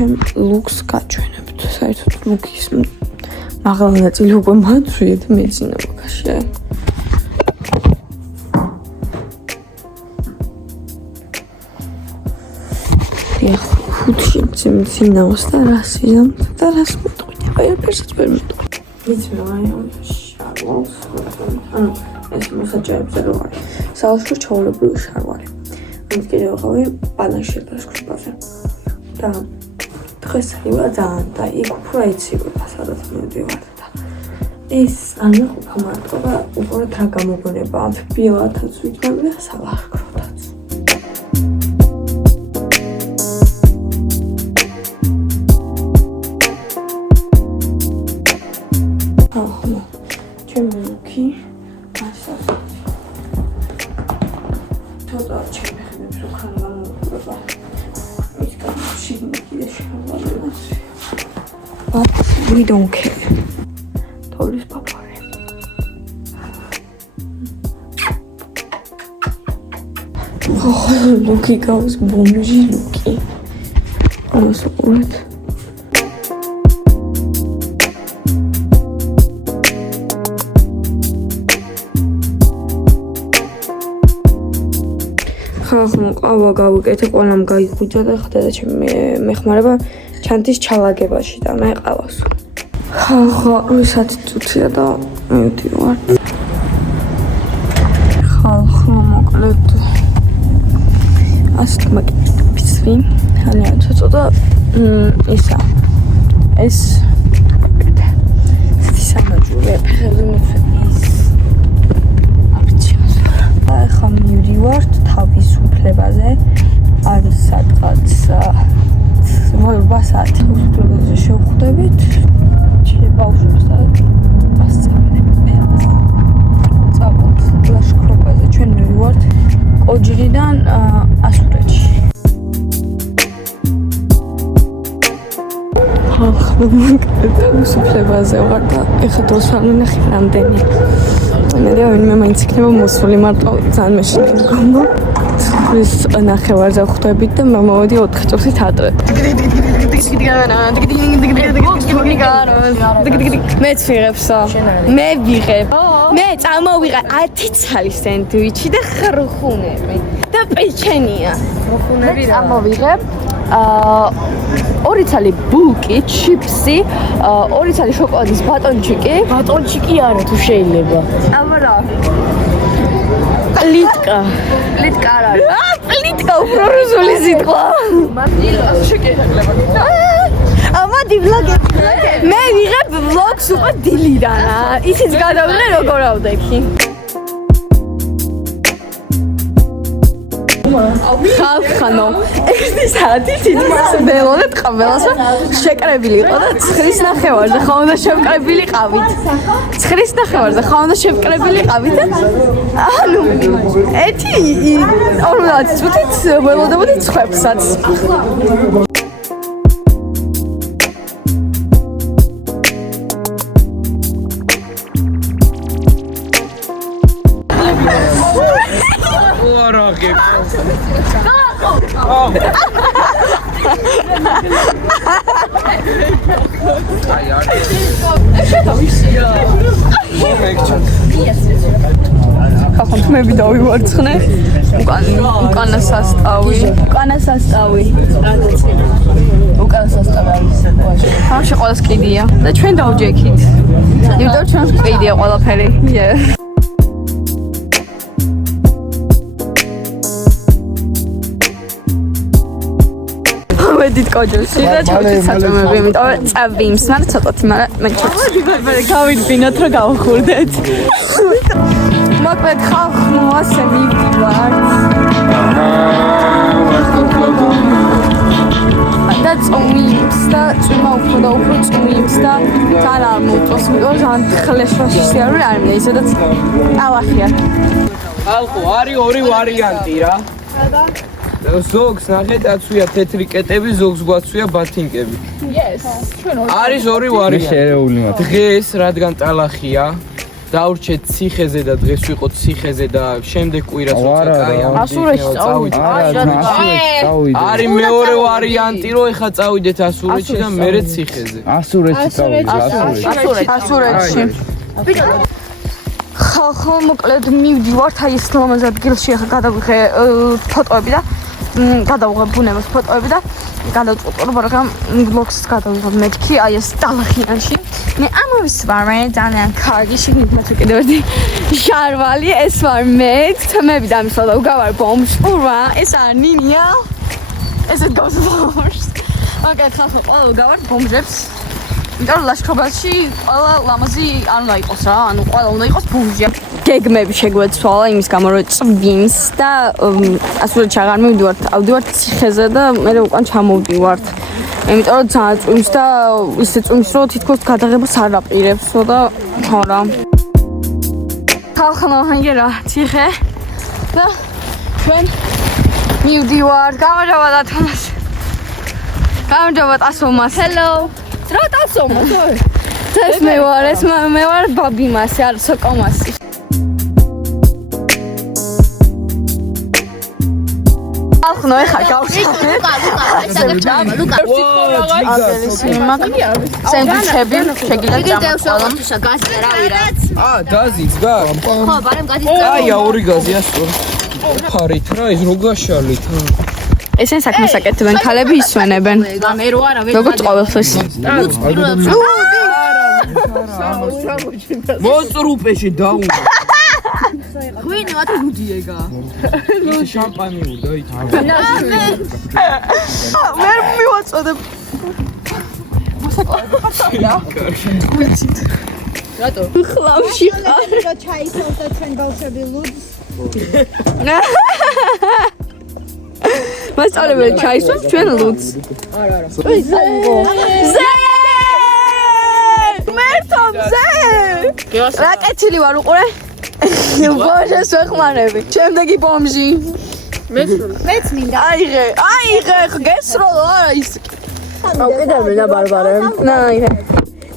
ჩვენ ლუქს გაჩვენებთ. საერთოდ ლუქის მაღლა ნაწილი უკვე მათვიეთ მეცინა ბაქაშია. დიახ, ხუთში მცინავს და რას იზამთ და რას მეტყვით. აი, ერთსაც ვერ მეტყვით. ვიცი რა შარვალს. ანუ ეს მოსაჯაებზე რო არის. საალშქრო ჩაოლებრივი შარვალი. ამით კიდევ ვიყავი პანაში დასკრიბაზე. და დღეს ივა ძალიან და იქ უფრო ეცივება სადაც მივდივარ და ეს არ ნახულობ მარტო უბრალოდ რა გამოგონება ბილათაც ვიტყვი და სალაშქროდაც აჰა ჩემი ლუკი მასა თოდა ჩემი ხმებს უკან გამოვიდა But we don't care. Tolis papare. Oh, Luki goes bomji Luki. Oh, so good. ყავა გავიკეთე, ყველამ გაიხუჯა და ხდა და მეხმარება ჩანთის ჩალაგებაში და მე ყავას. ხალხო, ვისაც წუთია და მივდივარ. ხალხო, მოკლედ ასეთ მაგისვი, ხალხო, ცოტა ისა. ეს სამაჯურე ფეხები მეფეის. ახლა მივდივართ თავისუფლებაზე. არის სადღაც 8 საათი. უბრალოდ შევხვდებით. ბავშვებს და ასწავლებს. წავით ლაშქრობაზე. ჩვენ მივივართ კოჯრიდან ასურეთში. თავისუფლებაზე ვარ და ეხლა დროს არ ვნახე რამდენი. მე ვინმე მაინც იქნება მოსული მარტო ძალიან მეშინი მგონია. ეს ნახევარზე ხვდებით და მოვედი 4 წუთით ადრე. მეც ვიღებსო. მე ვიღებ. მე წამოვიღე 10 ცალის სენდვიჩი და ხრუხუნები და პეჩენია. ხრუხუნები რა? წამოვიღებ 2 ცალი ბუკი, ჩიპსი, 2 ცალი შოკოლადის ბატონჩიკი. ბატონჩიკი არა თუ შეიძლება. აბა პლიტკა. პლიტკა არა. პლიტკა უფრო რუსული სიტყვა. ამადი ვლოგი. მე ვიღებ ვლოგს უკვე დილიდან. ისიც გადავიღე როგორ ავდექი. ხალხანო, 1 საათი თითქმის ველოდეთ ყაბელას შეკრებილი იყო და 9:30-ზე ხა უნდა შევკრებილი ყავით. 9:30-ზე ხა უნდა შევკრებილი ყავით და ანუ 40 წუთით ველოდებოდი ცხვებსაც. ხახონთმე ვიდავივარცხნე უკანა სასტავი ამში ყველას კიდია და ჩვენ დავჯექით იმიტომ ჩვენს კიდია ყველაფერი ვედით კოჯოში და ჩავდით საწამები, იმიტომ წავიმს, მაგრამ ცოტათი, მაგრამ მე ჩავდი გავიდგინოთ, რომ გავხურდეთ. მოკლედ ხალხო ასე მივდივართ. და წვიმს და წვიმა უფრო და უფრო წვიმს და ძალიან არ მოუწევს, იმიტომ ძალიან ხლეშვაში სიარული არ მინდა, ისედაც ტალახია. ხალხო, არის 2 ვარიანტი რა. ზოგს ნახეთ აცვია თეთრი კეტები, ზოგს გვაცვია ბათინკები. Yes. არის 2 ვარიანტი. შერეული მათ. დღეს რადგან ტალახია, დავრჩეთ ციხეზე და დღეს ვიყოთ ციხეზე და შემდეგ კვირას როცა კაი ასურეთში წავიდეთ. არის მეორე ვარიანტი რომ ეხა წავიდეთ ასურეთში და მერე ციხეზე. ასურეთში წავიდეთ. ასურეთში. ხო, მოკლედ მივდივართ აი ეს ლამაზ ადგილში ახლა გადავიღე ფოტოები და გადავიღე ბუნებას ფოტოები და გადავწყვეტ მაგრამ ბლოგს გადავიღებ მეთქი აი ეს დალახიანში მე ამავის ვარ მე ძალიან კარგი შეგნით მათ კიდევ ერთი შარვალი ეს ვარ მე თმები დამისვლა უგავარ ბომბშურა ეს არ ნინია ესეთ გასვარს მაგათ ხალხო ყველა უგავარ ბომბებს იმიტომ ლაშქრობაში ყველა ლამაზი არ უნდა იყოს რა ანუ ყველა უნდა იყოს ბომბჟი გეგმები შეგვეცვალა იმის გამო რომ წვიმს და ასურეთში აღარ მივდივართ ავდივართ ციხეზე და მე უკან ჩამოვდივართ იმიტომ რომ ძალიან წვიმს და ისე წვიმს რომ თითქოს გადაღებას არ აპირებსო და ხარა ხალხო რა ციხე და ჩვენ მივდივართ გამარჯობა თამაშ გამარჯობა ტასომას hello რა ტასომა ეს მე ვარ ბაბი მასე არ სოკომასი ახლა ეხა გავშალეთ სენდვიჩები შეგიძლიათ დაზიც და ხო, ბარემ გადის. აი ორი გაზი ასწორ ფარით რა ის რო გაშალით ესენ საქმეს აკეთებენ ქალები ისვენებენ მე რო არა ვერ როგორც ყოველთვის მოწრუპეში დაუნდა ღვინი ვათა ლუდიეგა შამპანი დაით მე მივაწოდებ რატო ხლავში რა ჩაიცავ და ჩვენ ბავშვები ლუდს მასწავლებელი ჩაისვამს ჩვენ ლუდს ზე მერტომზე რაკეთილი ვარ უყურე ბოჟეს ვეხმარები შემდეგი ბომჟი მეც მინდა აიღე გესროლო არა ის აუკიდები და ბარბარე ნაიღე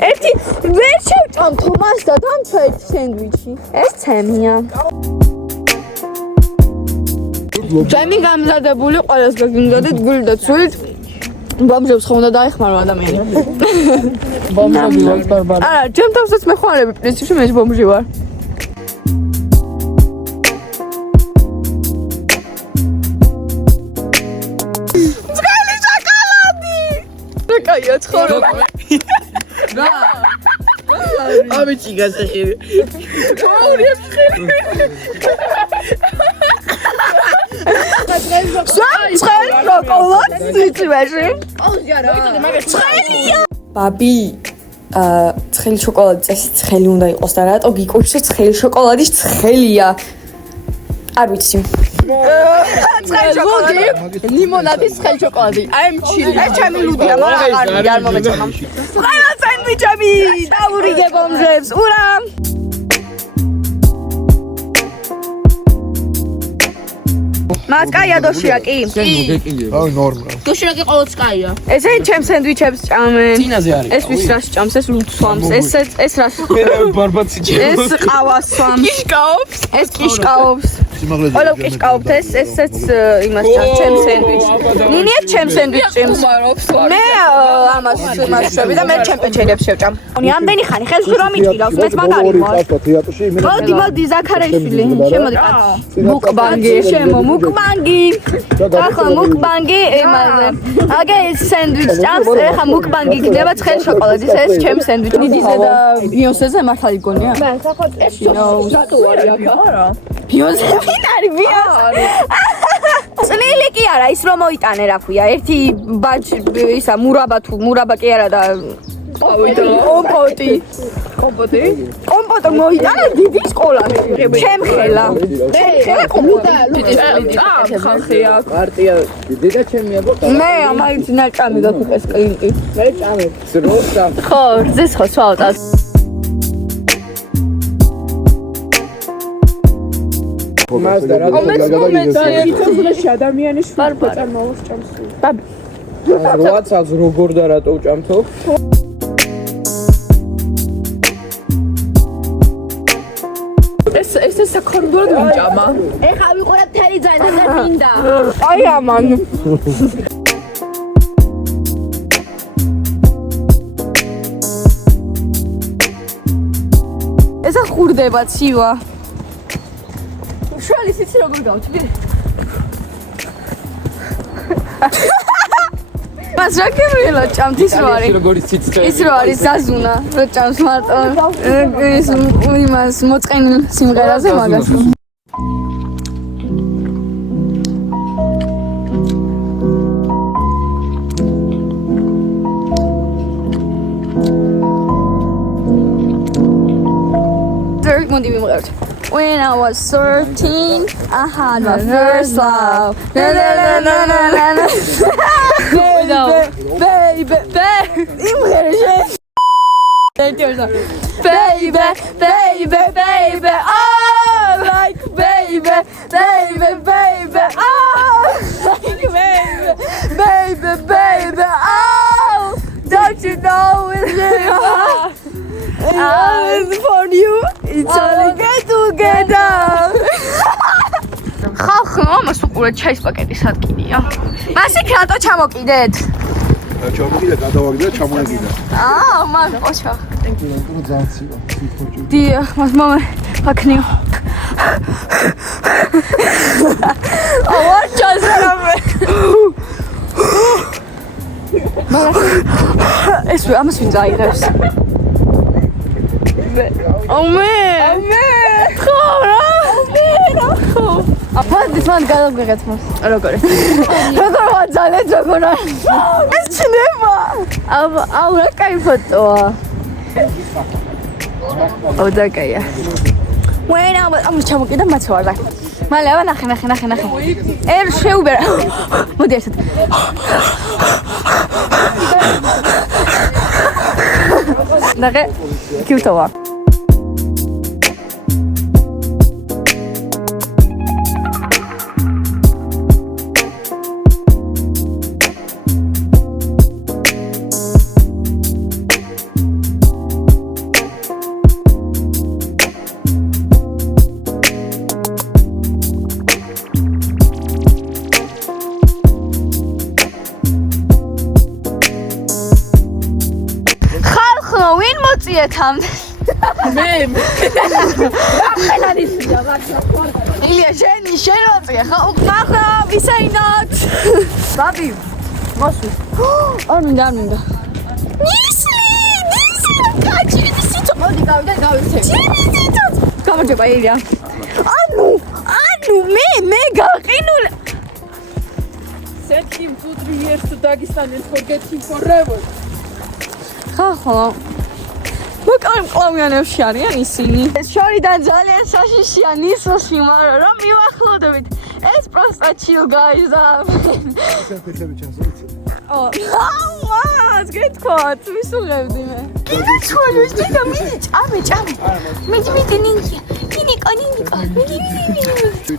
ერთი ვერ შევჭამ თომას და დამჩა ერთი სენდვიჩი ეს ცემია ჩემი გამზადებული ყველას გაგიმზადეთ გული და ცულით ბომჟებს ხომ უნდა დაეხმარო ადამიანი ბომჟები ვარ ბარბარე არა ჩემ თავსაც მეხმარები პრინციპში მე ბომჟი ვარ ძღელი შოკოლადი რა კაია ცხოვრება რა ამიჩი გასახები ცხელი შოკოლადი ციცვეში ცხელია ბაბი ცხელი შოკოლადი წესი ცხელი უნდა იყოს და რატო გიკურჩე ცხელი შოკოლადი ცხელია არ ვიცი ცხელი შოკოლადი ლიმონადის ცხელი შოკოლადი აი მჩილი ეს ჩემი ლუდია მაგრამ არ მომეწონა ყველა სენდვიჩები დაურიგე ბომჟებს ურა მას კაია დოშიაკი აი ნორმა დოშიაკი ყოველთვის კაია ესენ ჩემ სენდვიჩებს ჭამენ წინაზე არის ეს ვის რას ჭამს ეს ლუდს სვამს ეს რას ბარბაცი ეს ყავას სვამს კიშკაობს ეს კიშკაობს ყველო კიშკაობთ ესეც იმას ჭამს ჩემ სენდვიჩს ნინია ჩემ სენდვიჩს ჭამს მე ამას შვები და მე ჩემ პეჩერებს შევჭამ ამდენი ხანი ხელს რომ მიტყირავს მეც მაგარი ვარ მოდი ზაქარეიშვილი შემოდი კაცი მუკბანგი შემო მუკბანგი ახლა მუკბანგი იმაზე აგე სენდვიჩს ჭამს ეხა მუკბანგი იქნება ცხელი შოკოლადის ეს ჩემ სენდვიჩი ნიძიზე და ბიონსეზე მართლა იქონია მე სახოთ ეს რატო არის არა ბიონსე ვინ არის ბიონსე წლილი კი არა ის რომ მოიტანე რა ქვია ერთი ბაჭი ისა მურაბა კი არა და კომპოტი კომპოტი მოიტანა დიდი სკოლაში ჩემ ხელა კომპოტი ხალხია პარტია დედა ჩემია მე ამაიც ნაჭამი გაქუყეს კლინტი მე ჭამე ძროხა ხო ზეს ხო სვავტას მას და რა კომენტი ადამიანის ფაწარმოოს ჭამს ბაბი როაცაც როგორ და რატო უჭამთო ეს საქონლოდ მიჭამა. ეხა ვიყურებ თელი ძალიან და მინდა. აი ამან. ესა ხურდება ცივა. შუალის იცი როგორ გავჩვი? მას რა გემრიელა ჭამთის რო არის? ის რო არის ზაზუნა, რო ჭამს მარტო. ის იმას მოწყენილ სიმღერაზე მაგას. მოდი ვიმღეროთ. When I was 13, I had my first love. Na na na na na na na. Baby, baby, imღერე. Baby, baby, baby, oh, like baby, baby, baby, oh, like baby, baby, oh, don't you know it's really hard? It's for you. It's all get together. ხალხო, ამას უყურეთ ჩაის პაკეტის ადგილია. მას იქ რატო ჩამოკიდეთ? ჩამოგიდა, გადავაგდა, ჩამოეკიდა. მან ოჩა. ტენკიო, ძალიან ცივა. დიახ, მას მამა აკნიო. ვარჩას რამე. ეს ამას ვინ დაიღებს? Ome! Ხარა! აფადის მან გადაგიღეთ მას. როგორ? როგორ ვაძალეთ როგორ? ეს ჩნდება. აუ რა кай ფოტოა. აუ და кайა. ვენა ამ ჩამოკიდა მაცვარა. მალე აბა ნახე. ერ შეუბერა. მოდი ერთად. ნახე კიუტოა. ვინ მოწიეთ ამ მე ილია შენ მოწია ხო ხახა ვისაინოთ ბაბი მოსულ არ მინდა ნისი კაჭი ნისიცო მოდი გავიდე გამარჯობა ილია ანუ მე გაყინულ Send him 2-3 years to Dagestan and forget him forever. ხახო მოკალმკლავიანებში არიან ისინი. ეს შორიდან ძალიან საშიშია ნისლში, მაგრამ რომ მივახლოდებით. ეს პროსტა chill guys are. მას გეთქვათ, ვისუღებდი მე. კიდე ცოლოს დიდა ჭამე. მიდი ნინკი. ნინიკო. მიდი.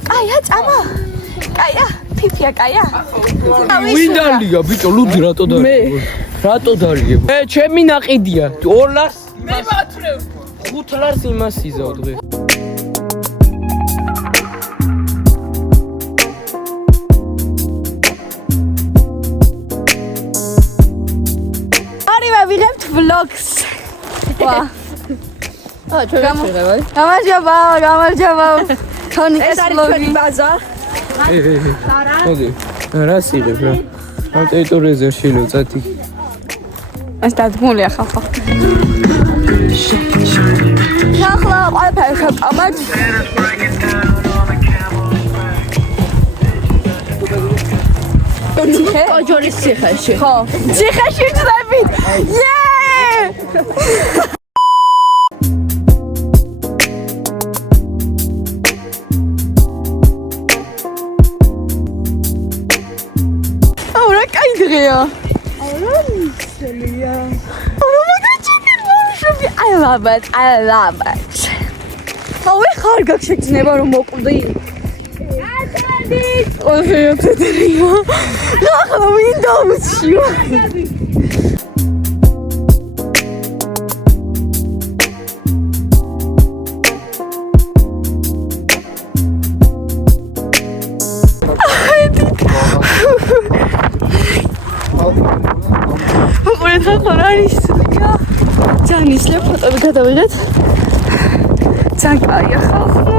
კაია ჭამა. კაია, ფიფია კაია. ვინ დალია ბიჭო, ლუდი რატო დალია? რატო დალია? ჩემი ნაყიდია. 2 ლარს მე მათრევ. 5 ლარს იმას იზავ დღეს. არივა ვიღებთ vlogs. ვა. გამარჯობა. თონიკეს vlog-ი. ბაზა. მოდი. რა სიღებ რა? ამ ტერიტორიაზე შილოცათი. ეს დადგმულია ხახო. ხახლა ყველაფერი შევკამათ. ოჯორის ციხეში. ხო, ციხეში ვწდებით. რა кай დღეა. I love it. How ხარ გაგშეგრძნება რომ მოკვდი? ოღონდ ახლა Windows-ში. შეიძლება ფოტოები გადავიღეთ. ძალიან კაია ხალხო.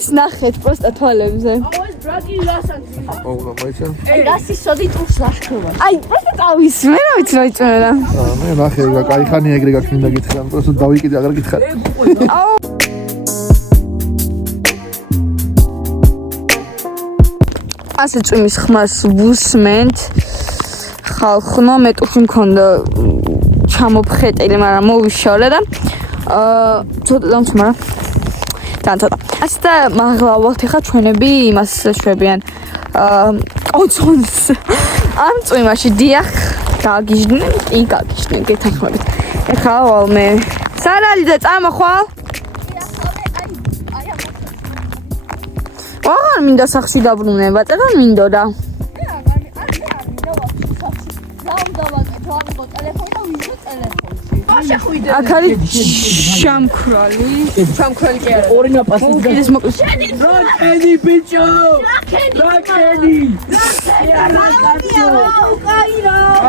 ეს ნახეთ პროსტა თვალებზე. აი რასი სოდი ტურს ლაშქრობა. აი, პროსტა წავის, მე რა ვიცი რა იწველა. მე ნახე, კაი ხანი ეგრე გაქვს მინდა გითხრა, პროსტა დავიკიდე, აღარ გითხარ. ასე წვიმის ხმას ვუსმენთ. ხალხო, მე ტურში მქონდა ჩამოფხეტილი, მაგრამ მოვიშალე და ცოტა დამცმარა. Tanta. Asta maglavalt ეხა ჩვენები იმას შვებიან. ოწონს. ამ წვიმაში დიახ, გაგიჟდნენ, კი გაგიჟდნენ, გეთანხმებით. ეხა ვალმე. სარალიძე წამოხვალ. აღარ მინდა სახში დაბრუნება, წეგან მინდოდა. აქ არის შამქრალი კი არა. ორი ნაპასი. ის მოკლეს. რაკენი ბიჭო! რაკენი!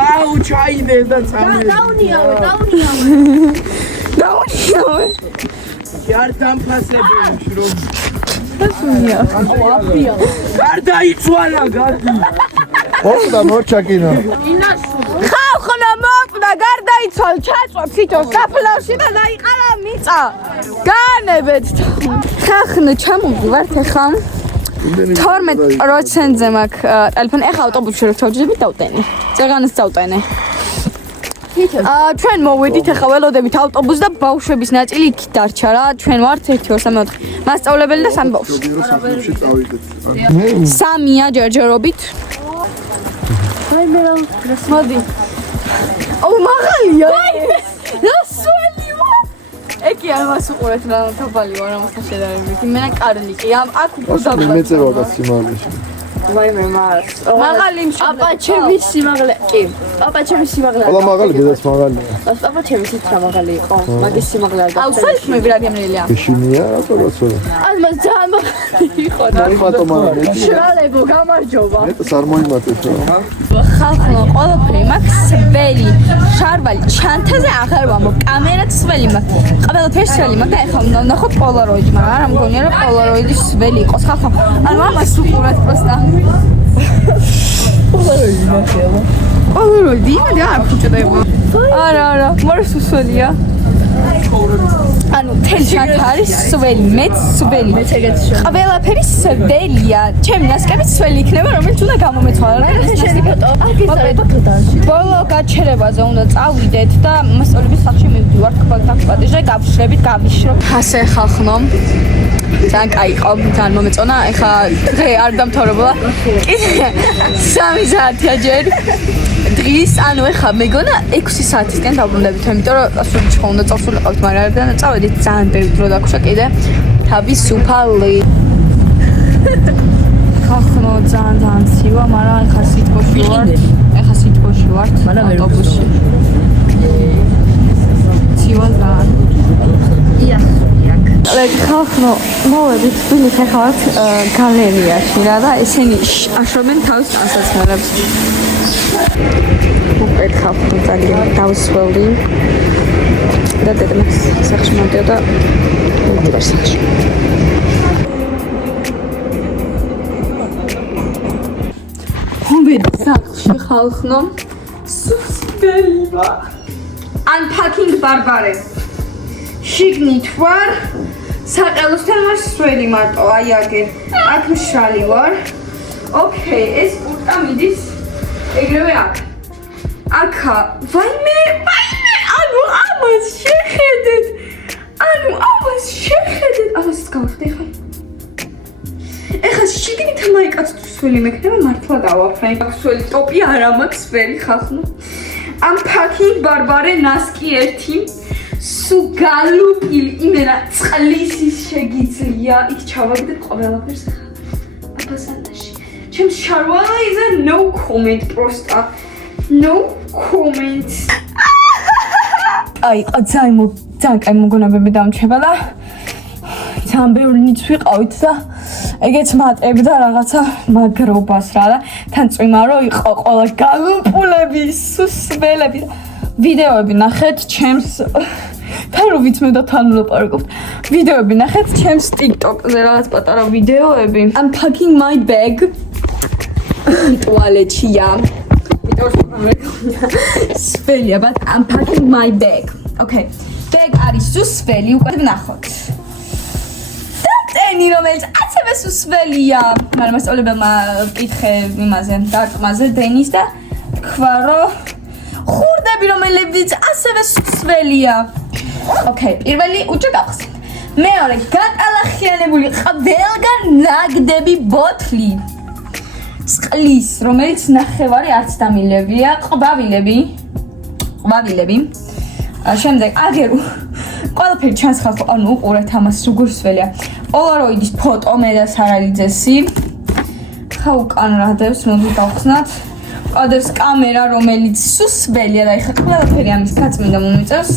აუ ჩაიდე და წამე. დაუნიავე. ჯართან ფასები შრომ. დასუნია. გარდა იცვალა გარდა. ოხდა მოჩაკინა. ხალხო მოკდა გარდაიცვალ ჩაწვა ფიტოს საფლავში და დაიყარა მიწა განებეთ ხახნ ჩამოვდივართ ეხა 12%-ზე მაქვს ტელეფონი ეხა ავტობუსში რო ჩავჯდები დავტენი წეღანს დავტენე ჩვენ მოვედით ეხა ველოდებით ავტობუსს და ბავშვების ნაწილი იქ დარჩა რა ჩვენ ვართ 1 2 3 4 მასწავლებელი და 3 ბავშვი სამია ჯერჯერობით აი მე რა მოდი აუ მაღალია რა სველი ვარ ეკი არ მასუყურეთ რა თოფალი ვარ ამასთან შედარებით იმენა კარლიკი ამ აქ უფრო მეწევა და სიმაღლეში ვაიმე მას მაღალი აპა ჩემი სიმაღლე კი აპა ჩემი სიმაღლე ყველა მაღალი დედაც მაღალია აპა ჩემი სიტყვა მაღალი იყო მაგის სიმაღლე არ აუ სალხმები რა გემრიელია ეშინია რატო აი მას ძალიან მაღალი იყო და იმატო მაღალი შრალებო გამარჯობა მეტს არ მოიმატეთ რა ხალხო ყველაფერი მაქვს სველი შარვალი ჩანთაზე აღარ ვამბობ კამერაც სველი მაქვს ყველაფერი სველი მაქვს და ეხლა უნდა ვნახოთ პოლაროიდი მაგრამ არ მგონია რომ პოლაროიდი სველი იყოს ხალხო ანუ ამას უყურეთ პროსტა პოლაროიდი იმედი არ ფუჭდება არა მორეს უსველია ანუ თელ ჩანთა არის სველი მეც სველი ყველაფერი სველია ჩემი ნასკები სველი იქნება რომელიც უნდა გამომეცვალა ბოლო გაჩერებაზე უნდა წავიდეთ და მასწავლების სახლში მივდივართ ქვაკბადეზე გავშრებით გავიშრობ ასე ხალხო ძალიან კაი იყო ძალიან მომეწონა ეხა დღე არ დამთავრებულა კიდე 3 საათია ჯერ დღის ანუ ეხა მეგონა 6 საათისკენ დავბრუნდებით იმიტომ რომ ასული ჭხო უნდა წავსულიყავთ მაგრამ არ დავწავედით ძალიან ბევრი დრო დაგუშვა კიდე თავისუფალი ხახნო ძალიან ცივა მაგრამ ეხა სიტყვაში ვართ ავტობუსში ცივა ძალიან ხახნო მოვედით თბილისს ეხლა ვართ გალერეაში რა და ესენი აშრობენ თავს ასაცმელებს უკეთ ხახნო ძალიან დავსველი და დედამაც სახში მოდიოდა მოდივარ სახში მოვედი სახში ხალხნო სუსტელივა unpacking ბარბარე შიგნით ვარ საყელოსთან ვარ სველი მარტო აი აგერ აქ მშრალი ვარ ოკეი ეს კურტკა მიდის ეგრევე აქა ვაიმე ანუ ამას შეხედეთ ამას გავხდე ეხლა შიგნით მაიკაც თუ სველი მექნება მართლა დავაფრე აქ სველი ტოპი არა მაქვს სველი ხახნო unpacking ბარბარე ნასკი 1 სუ გალუპილი იმენა წყლის ის შეგიძლია იქ ჩავაგდებ ყველაფერს აბასანაში ჩემს შარვალა იზა no comment პროსტა No comments. აი, ძალიან კაი მოგონებები დამჩება და ძალიან ბევრი ნიც ვიყავით და ეგეც მატებდა რაღაცა მაგრობას რა და თან წვიმა რომ იყო ყველა გამოპულები, სუსველები. ვიდეოები ნახეთ ჩემს თან რო ვიცმე და თან ლაპარაკობ. ვიდეოები ნახეთ ჩემს TikTok-ზე რაღაც პატარა ვიდეოები. I'm packing my bag. ტუალეტია. სველია, but I'm packing my bag. Okay. Bag არის სუსველი, უკვე ვნახოთ. ტენი რომელიც ასევე სუსველია. მაგრამ მასწავლებელმა ვკითხე იმაზე, დარტყმაზე დენის და თქვა რომ ხურდები რომელებიც ასევე სუსველია. Okay, პირველი უჯა გავხსნით. მეორე გატალახიანებული ყველგან ნაგდები ბოთლი. წყლის, რომელიც ნახევარი არც დამილებია, ყვავილები. შემდეგ აგერ ყველაფერი ჩანს ხალხო, ანუ უყურეთ ამას როგორ სველია. პოლაროიდის ფოტო მე და სარალიძესი. ხა უკან რადევს, მოდი დავხსნათ. ყადებს კამერა, რომელიც სუსველია და ეხა ყველაფერი ამის გაწმინდა მომიწევს.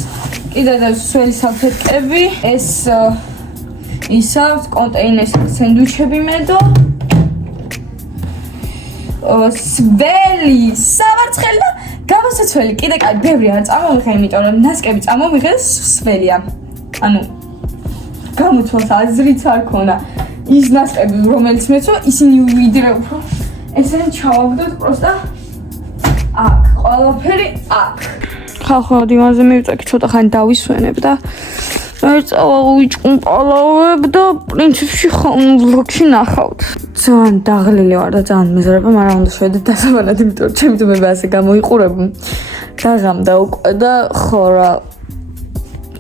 კიდევ და სველი სალფეტკები, ეს ისავს კონტეინერში სენდვიჩები მედო. სველი, სავარცხელი და გამოსაცველი. კიდე კაი, ბევრი არ წამოვიღე, იმიტომ რომ ნასკები წამოვიღე და სველია. ანუ გამოცვალს აზრიც არ ქონა. ის ნასკები, რომელიც მეცვა, ისინი ვიდრე უფრო ესენი ჩავაგდოთ პროსტა აქ, ყველაფერი აქ. ხალხო, დიმაზე მივწექი, ცოტა ხანი დავისვენებ და ერთავა ვიჭკუმპალავებ და პრინციპში ვლოგში ნახავთ. ძალიან დაღლილი ვარ და ძალიან მეზარება, მაგრამ უნდა შევედეთ დასაბანად, იმიტომ რომ ჩემი ძმები ასე გამოიყურებ. დაღამდა უკვე და ხო რა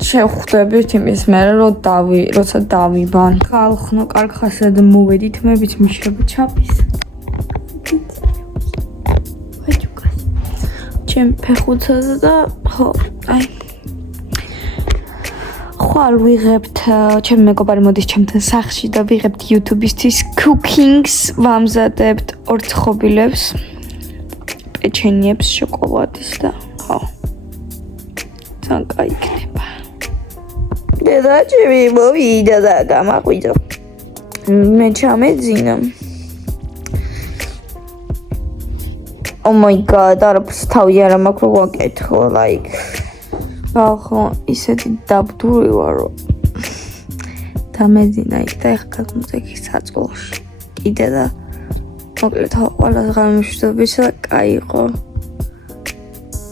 შევხვდებით იმის მერე, როცა დავიბან. ხალხო, კარგ ხასად მოვედით, მებით მიშები ჩაპის. ჩემ ფეხუცაზე და ხო, აი ხვალ ვიღებთ, ჩემი მეგობარი მოდის ჩემთან სახლში და ვიღებთ YouTube-ისთვის cookings, ვამზადებთ ორცხობილებს, პეჩენიებს, შოკოლადის და ხო. ძალიან კაი იქნება. დედა ჩემი მოვიდა და გამაყვიდა. მე ჩამეძინა. Oh my god, არაფერს თავი არ მაქვს რომ ვაკეთო, like ხო, ისეთი დაბდური ვარ, რომ დამეძინა იქ და ეხლა გადმოწექი საწყლოში. კიდე და მოკლედ ყველას გამიმშვიდობებიც და კაი იყო.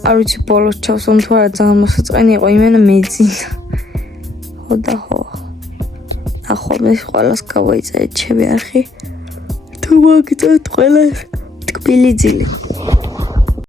არ ვიცი ბოლოს ჩავსვამ თუ არა, ძალიან მოსაწყენი იყო, იმენა მეძინა. ხო და ხო. ახლა ყველას გავაიწერეთ ჩემი არხი. თუ მოგიწევთ ყველას ტკბილი ძილი.